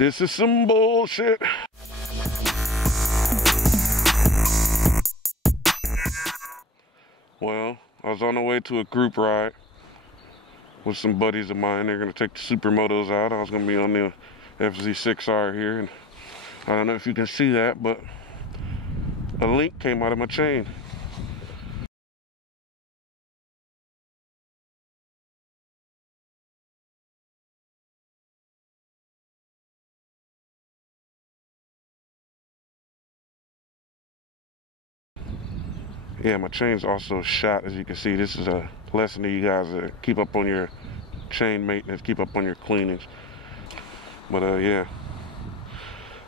This is some bullshit. Well, I was on the way to a group ride with some buddies of mine. They're gonna take the supermotos out. I was gonna be on the FZ6R here, and I don't know if you can see that, but a link came out of my chain. Yeah, my chain's also shot, as you can see. This is a lesson to you guys to keep up on your chain maintenance, keep up on your cleanings. But yeah,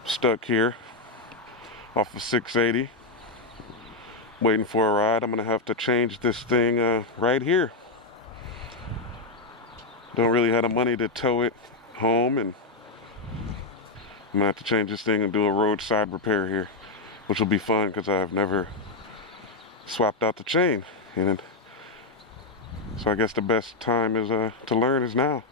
stuck here off of 680, waiting for a ride. I'm gonna have to change this thing right here. Don't really have the money to tow it home, and I'm gonna have to change this thing and do a roadside repair here, which will be fun because I've never swapped out the chain. And so I guess the best time is to learn is now.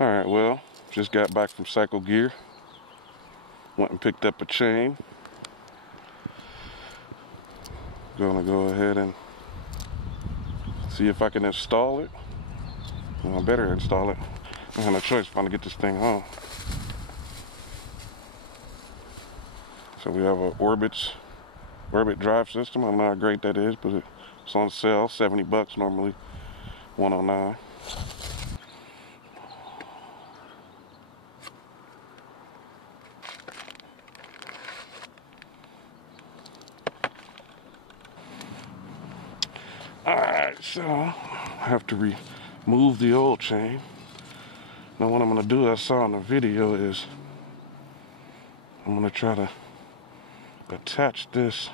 Alright, well, just got back from Cycle Gear. Went and picked up a chain. Gonna go ahead and see if I can install it. Well, I better install it. I don't have no choice if I'm gonna get this thing home. So we have a Orbit drive system. I don't know how great that is, but it's on sale, 70 bucks normally, 109. Alright, so I have to remove the oil chain. Now what I'm going to do, I saw in the video, is I'm going to try to attach this,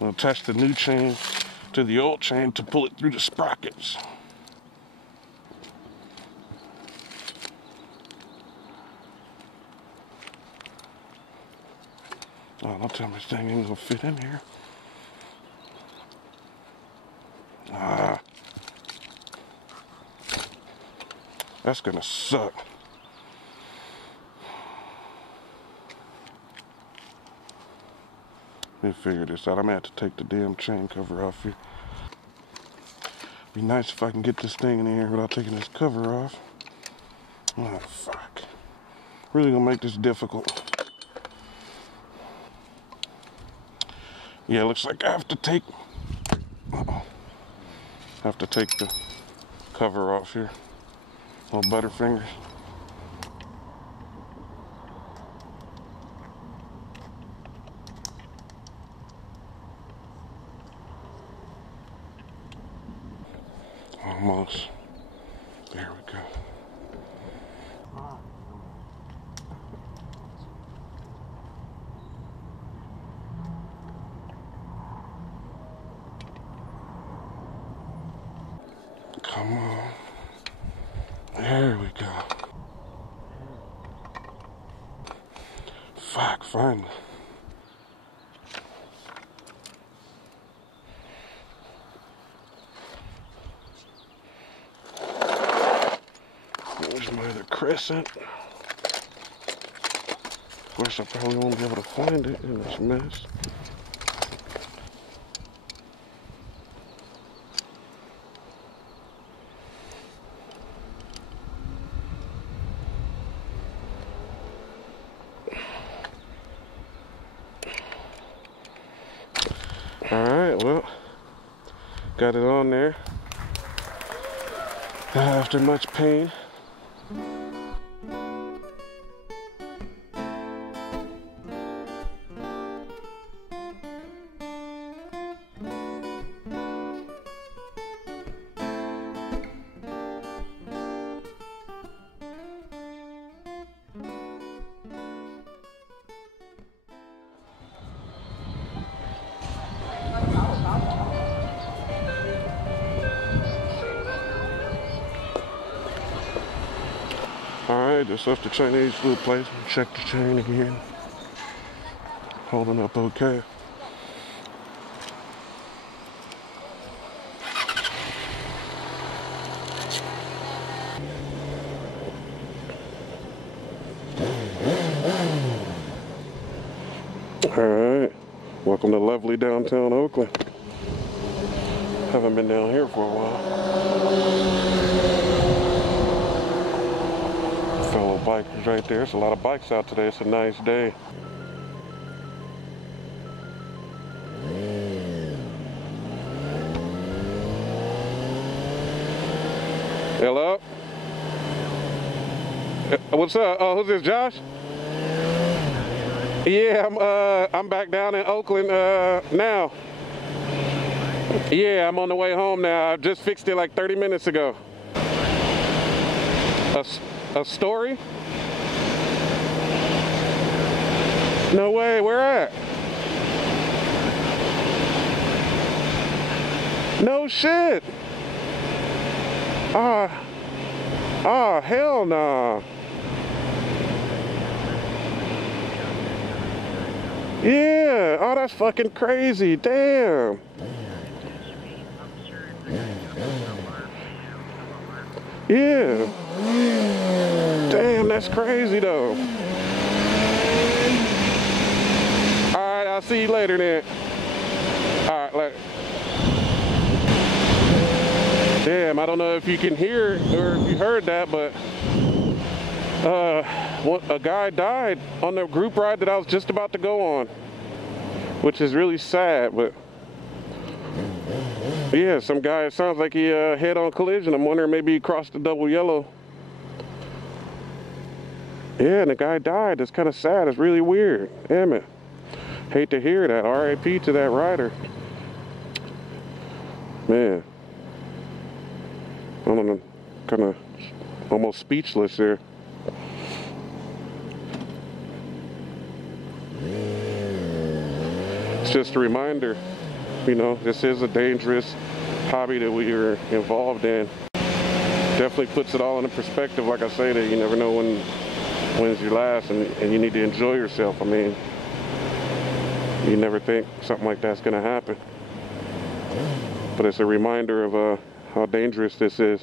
attach the new chain to the old chain to pull it through the sprockets. Oh, don't tell me this thing ain't gonna fit in here. That's gonna suck. Let me figure this out. I'm gonna have to take the damn chain cover off here. Be nice if I can get this thing in here without taking this cover off. Oh, fuck. Really gonna make this difficult. Yeah, looks like I have to take the cover off here. Little butterfingers. Almost. There we go. Come on. There we go. Fuck, finally. There's my other crescent. Of course, I probably won't be able to find it in this mess. Alright, well, got it on there. After much pain. Ryde, just left the Chinese food place. Check the chain again. Holding up okay. Alright, welcome to lovely downtown Oakland. Haven't been down here for a while. Fellow bikers right there. There's a lot of bikes out today. It's a nice day. Hello? What's up? Oh, who's this, Josh? Yeah, I'm back down in Oakland now. Yeah, I'm on the way home now. I just fixed it like 30 minutes ago. A story? No way, where at? No shit. Hell nah. Yeah, oh, that's fucking crazy, damn. Yeah. Damn, that's crazy though. Alright, I'll see you later then. Alright, later. Damn, I don't know if you can hear or if you heard that, but a guy died on the group ride that I was just about to go on, which is really sad. But yeah, some guy, it sounds like he head-on collision. I'm wondering maybe he crossed the double yellow. Yeah, and the guy died. It's kind of sad. It's really weird. Damn it. Hate to hear that. R.I.P. to that rider. Man. I'm kind of almost speechless here. It's just a reminder, you know, this is a dangerous hobby that we are involved in. Definitely puts it all into perspective, like I say, that you never know when's your last, and you need to enjoy yourself. I mean, you never think something like that's going to happen. But it's a reminder of how dangerous this is.